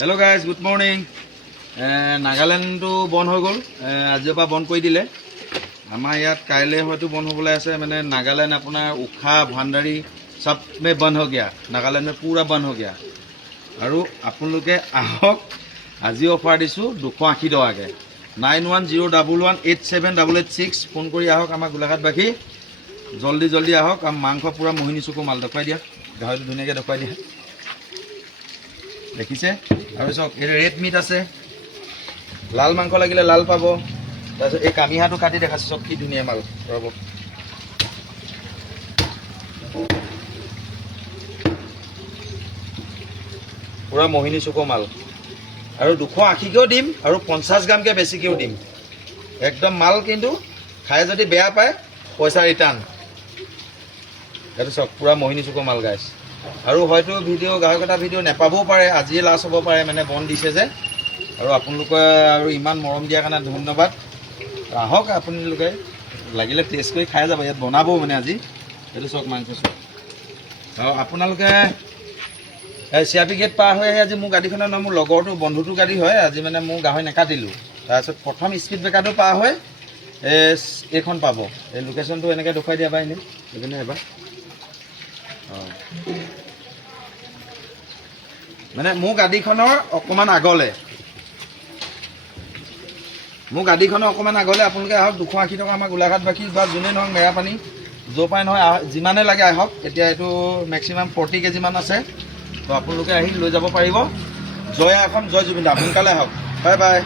Hello guys, good morning. Nagaland to বন্ধ হৈ গল আজিৰ পৰা বন্ধ কৰি দিলে আমাৰ ইয়াত কাইলে হয়তো বন্ধ হ'বলৈ আছে মানে নাগালেণ্ড আপোনাৰ উখা ভান্ডাৰী সব में बंद हो गया नागालैंड में पूरा बंद हो गया আৰু আপোনালোকে আহক আজি অফাৰ দিছো 280 টকাকে 9101187886 ফোন কৰি আহক আমাৰ গোলাঘাট বাকি জলদি আহক আম মাংস পুৰা মোহিনী চুকো মাল দেখাই দিয়া গাহৰি ধুনীয়াকে দেখাই দিয়া দেখিছে আৰু সব এই ৰেড মিট আছে লাল মাংস লাগিলে লাল পাব তাৰপিছত এই কামিহাটো কাটি দেখাছে সব কি ধুনীয়া মাল ৰব পুৰা মোহিনী চুকো মাল আৰু 280 কেও দিম আৰু 50 গ্ৰাম কে বেছি কেও দিম একদম মাল কিন্তু খাই যদি বেয়া পায় পইচা ৰিটাৰ্ণ এটো সব পুৰা মোহিনী চুকো মাল গাইস আৰু হয়তো ভিডিও গাহকটা ভিডিও নেপাবও পাৰে আজি লাষ্ট হ'ব পাৰে মানে বন দিছে যে আৰু আপোনালোকে আৰু ইমান মৰম দিয়া কাৰণে ধন্যবাদ আহক আপোনালোকে লাগিলে টেষ্ট কৰি খাই যাব ইয়াত বনাবও মানে আজি এটো সব মাংস সব আৰু আপোনালোকে সিআপি গেট পাৰ হৈ আজি মোৰ গাড়ীখনৰ নাম মোৰ লগৰটো বন্ধুটো গাড়ী হয় আজি মানে মোৰ গাহৰি নেকাটিলো তাৰপিছত প্ৰথম স্পিড ব্ৰেকাৰটো পাৰ হৈ এইখন পাব এই লোকেশ্যনটো এনেকৈ দেখুৱাই দিয়া পাই নে এইপিনে এবাৰ মানে মোৰ গাড়ীখনৰ অকমান আগলে আপোনালোকে আহক 280 টকা আমাৰ গোলাঘাট বাকি বা যোনে নহওক মেৰাপানী য'ৰ পাই নহয় যিমানে লাগে আহক এতিয়া এইটো মেক্সিমাম 40 কেজি মান আছে তো আপোনালোকে আহি লৈ যাব পাৰিব জয় আসন জয় জুবিন দা সোনকালে আহক বাই বাই